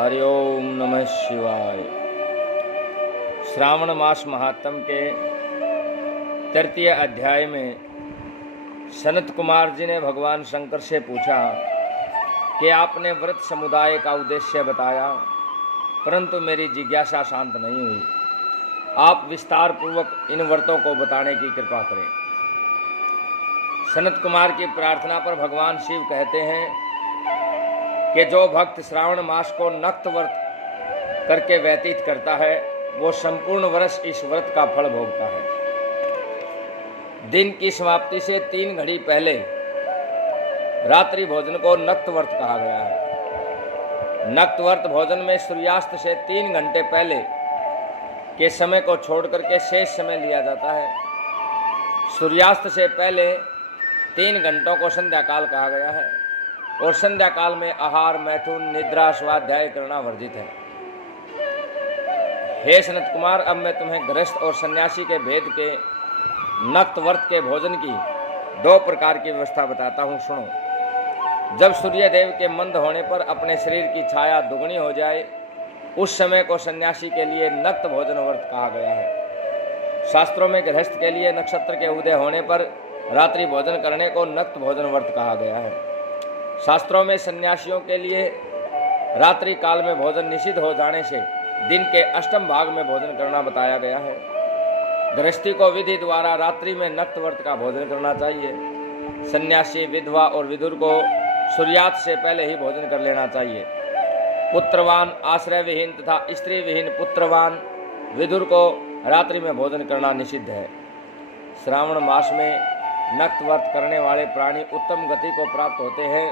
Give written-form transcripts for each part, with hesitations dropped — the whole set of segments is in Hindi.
हरि ओम नमः शिवाय। श्रावण मास महात्म के तृतीय अध्याय में सनत कुमार जी ने भगवान शंकर से पूछा कि आपने व्रत समुदाय का उद्देश्य बताया, परंतु मेरी जिज्ञासा शांत नहीं हुई। आप विस्तार पूर्वक इन व्रतों को बताने की कृपा करें। सनत कुमार की प्रार्थना पर भगवान शिव कहते हैं कि जो भक्त श्रावण मास को नक्त व्रत करके व्यतीत करता है वो संपूर्ण वर्ष इस व्रत का फल भोगता है। दिन की समाप्ति से 3 घड़ी पहले रात्रि भोजन को नक्त व्रत कहा गया है। नक्त व्रत भोजन में सूर्यास्त से 3 घंटे पहले के समय को छोड़कर के शेष समय लिया जाता है। सूर्यास्त से पहले 3 घंटों को संध्या काल कहा गया है और संध्या काल में आहार, मैथुन, निद्रा, स्वाध्याय करना वर्जित है। हे सनत कुमार, अब मैं तुम्हें गृहस्थ और सन्यासी के भेद के नक्त व्रत के भोजन की 2 प्रकार की व्यवस्था बताता हूँ, सुनो। जब सूर्य देव के मंद होने पर अपने शरीर की छाया दुगनी हो जाए, उस समय को सन्यासी के लिए नक्त भोजन व्रत कहा गया है। शास्त्रों में गृहस्थ के लिए नक्षत्र के उदय होने पर रात्रि भोजन करने को नक्त भोजन व्रत कहा गया है। शास्त्रों में सन्यासियों के लिए रात्रि काल में भोजन निषिद्ध हो जाने से दिन के अष्टम भाग में भोजन करना बताया गया है। गृहस्थी को विधि द्वारा रात्रि में नक्त व्रत का भोजन करना चाहिए। सन्यासी, विधवा और विदुर को सूर्यास्त से पहले ही भोजन कर लेना चाहिए। पुत्रवान, आश्रय विहीन तथा स्त्री विहीन पुत्रवान विदुर को रात्रि में भोजन करना निषिद्ध है। श्रावण मास में नक्त व्रत करने वाले प्राणी उत्तम गति को प्राप्त होते हैं।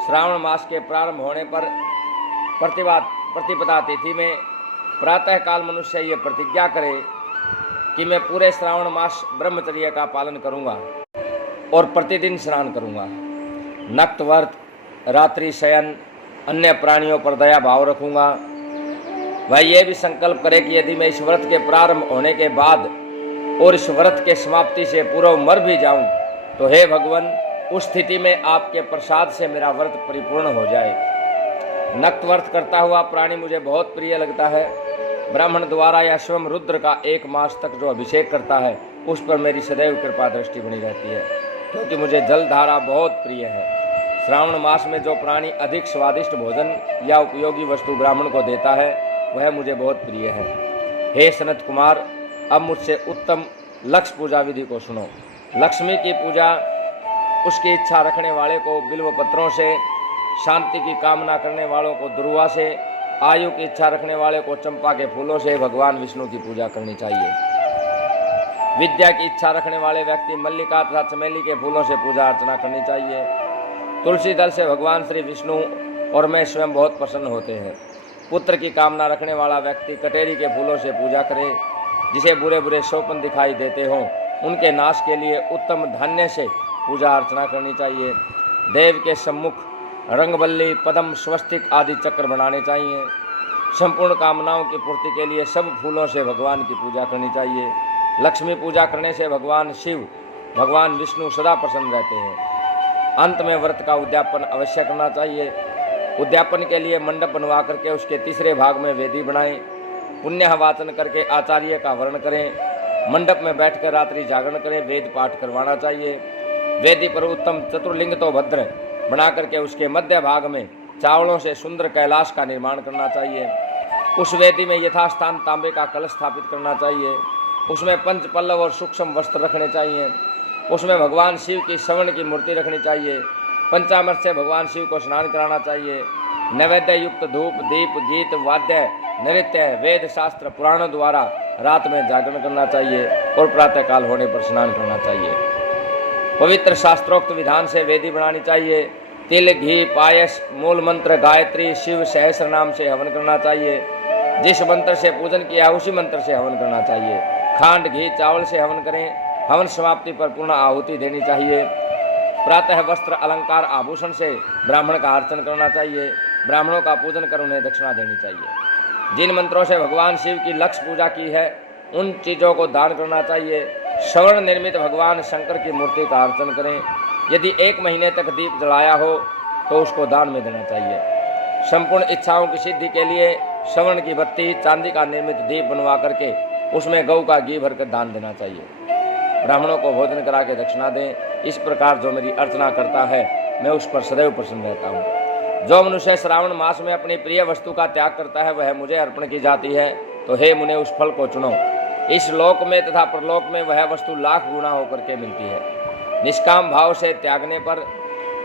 श्रावण मास के प्रारंभ होने पर प्रतिपदा तिथि में प्रातःकाल मनुष्य ये प्रतिज्ञा करे कि मैं पूरे श्रावण मास ब्रह्मचर्य का पालन करूंगा और प्रतिदिन स्नान करूंगा। नक्त व्रत, रात्रि शयन, अन्य प्राणियों पर दया भाव रखूंगा। वह ये भी संकल्प करे कि यदि मैं इस व्रत के प्रारंभ होने के बाद और इस व्रत के समाप्ति से पूर्व मर भी जाऊं तो हे भगवान, उस स्थिति में आपके प्रसाद से मेरा व्रत परिपूर्ण हो जाए। नक्त व्रत करता हुआ प्राणी मुझे बहुत प्रिय लगता है। ब्राह्मण द्वारा या स्वयं रुद्र का 1 मास तक जो अभिषेक करता है उस पर मेरी सदैव कृपा दृष्टि बनी रहती है, क्योंकि मुझे जलधारा बहुत प्रिय है। श्रावण मास में जो प्राणी अधिक स्वादिष्ट भोजन या उपयोगी वस्तु ब्राह्मण को देता है वह मुझे बहुत प्रिय है। हे सनत कुमार, अब मुझसे उत्तम लक्ष्य पूजा विधि को सुनो। लक्ष्मी की पूजा उसकी इच्छा रखने वाले को बिल्व पत्रों से, शांति की कामना करने वालों को दुर्वा से, आयु की इच्छा रखने वाले को चंपा के फूलों से भगवान विष्णु की पूजा करनी चाहिए। विद्या की इच्छा रखने वाले व्यक्ति मल्लिका तथा चमेली के फूलों से पूजा अर्चना करनी चाहिए। तुलसी दल से भगवान श्री विष्णु और मैं स्वयं बहुत प्रसन्न होते हैं। पुत्र की कामना रखने वाला व्यक्ति कटेरी के फूलों से पूजा करे। जिसे बुरे बुरे शोपन दिखाई देते हों उनके नाश के लिए उत्तम धान्य से पूजा अर्चना करनी चाहिए। देव के सम्मुख रंगबल्ली, पद्म, स्वस्तिक आदि चक्र बनाने चाहिए। संपूर्ण कामनाओं की पूर्ति के लिए सब फूलों से भगवान की पूजा करनी चाहिए। लक्ष्मी पूजा करने से भगवान शिव, भगवान विष्णु सदा प्रसन्न रहते हैं। अंत में व्रत का उद्यापन अवश्य करना चाहिए। उद्यापन के लिए मंडप बनवा करके उसके तीसरे भाग में वेदी बनाएं। पुण्य वाचन करके आचार्य का वर्ण करें। मंडप में बैठकर रात्रि जागरण करें। वेद पाठ करवाना चाहिए। वेदी पर उत्तम चतुर्लिंग तो भद्र बना करके उसके मध्य भाग में चावलों से सुंदर कैलाश का निर्माण करना चाहिए। उस वेदी में यथास्थान तांबे का कलश स्थापित करना चाहिए। उसमें पंच पल्लव और सूक्ष्म वस्त्र रखने चाहिए। उसमें भगवान शिव की स्वर्ण की मूर्ति रखनी चाहिए। पंचामृत से भगवान शिव को स्नान कराना चाहिए। नैवेद्य युक्त धूप, दीप, गीत, वाद्य, नृत्य, वेद, शास्त्र, पुराणों द्वारा रात में जागरण करना चाहिए और प्रातःकाल होने पर स्नान करना चाहिए। पवित्र शास्त्रोक्त विधान से वेदी बनानी चाहिए। तिल, घी, पायस, मूल मंत्र, गायत्री, शिव सहस्र नाम से हवन करना चाहिए। जिस मंत्र से पूजन किया उसी मंत्र से हवन करना चाहिए। खांड, घी, चावल से हवन करें। हवन समाप्ति पर पूर्ण आहुति देनी चाहिए। प्रातः वस्त्र, अलंकार, आभूषण से ब्राह्मण का अर्चन करना चाहिए। ब्राह्मणों का पूजन कर उन्हें दक्षिणा देनी चाहिए। जिन मंत्रों से भगवान शिव की लक्ष्य पूजा की है उन चीज़ों को दान करना चाहिए। स्वर्ण निर्मित भगवान शंकर की मूर्ति का अर्चन करें। यदि 1 महीने तक दीप जलाया हो तो उसको दान में देना चाहिए। संपूर्ण इच्छाओं की सिद्धि के लिए श्रवण की बत्ती, चांदी का निर्मित दीप बनवा करके उसमें गऊ का घी भरकर दान देना चाहिए। ब्राह्मणों को भोजन करा के दक्षिणा दें। इस प्रकार जो मेरी अर्चना करता है मैं उस पर सदैव प्रसन्न रहता हूँ। जो मनुष्य श्रावण मास में अपनी प्रिय वस्तु का त्याग करता है वह मुझे अर्पण की जाती है। तो हे मुने, उस फल को चुनो। इस लोक में तथा परलोक में वह वस्तु लाख गुना होकर के मिलती है। निष्काम भाव से त्यागने पर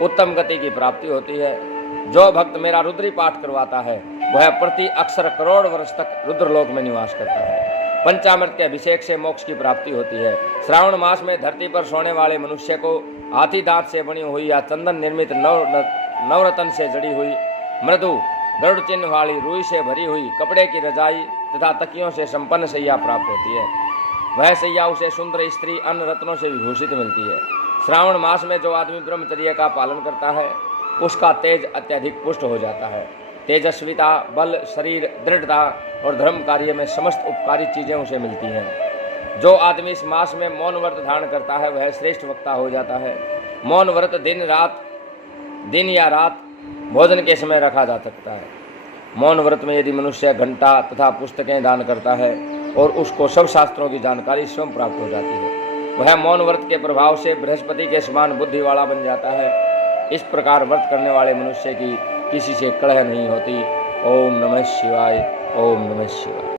उत्तम गति की प्राप्ति होती है। जो भक्त मेरा रुद्री पाठ करवाता है वह प्रति अक्षर करोड़ वर्ष तक रुद्रलोक में निवास करता है। पंचामृत के अभिषेक से मोक्ष की प्राप्ति होती है। श्रावण मास में धरती पर सोने वाले मनुष्य को हाथी दांत से बनी हुई या चंदन निर्मित नवरत्न से जड़ी हुई मृदु गरुड़ चिन्ह वाली रुई से भरी हुई कपड़े की रजाई तथा तकियों से संपन्न सैया प्राप्त होती है। वह सैया उसे सुंदर स्त्री अन्य रत्नों से विभूषित मिलती है। श्रावण मास में जो आदमी ब्रह्मचर्य का पालन करता है उसका तेज अत्यधिक पुष्ट हो जाता है। तेजस्विता, बल, शरीर, दृढ़ता और धर्म कार्य में समस्त उपकारी चीजें उसे मिलती हैं। जो आदमी इस मास में मौन व्रत धारण करता है वह श्रेष्ठ वक्ता हो जाता है। मौन व्रत दिन या रात भोजन के समय रखा जा सकता है। मौन व्रत में यदि मनुष्य घंटा तथा पुस्तकें दान करता है और उसको सब शास्त्रों की जानकारी स्वयं प्राप्त हो जाती है, वह मौन व्रत के प्रभाव से बृहस्पति के समान बुद्धि वाला बन जाता है। इस प्रकार व्रत करने वाले मनुष्य की किसी से कलह नहीं होती। ओम नमः शिवाय। ओम नमः शिवाय।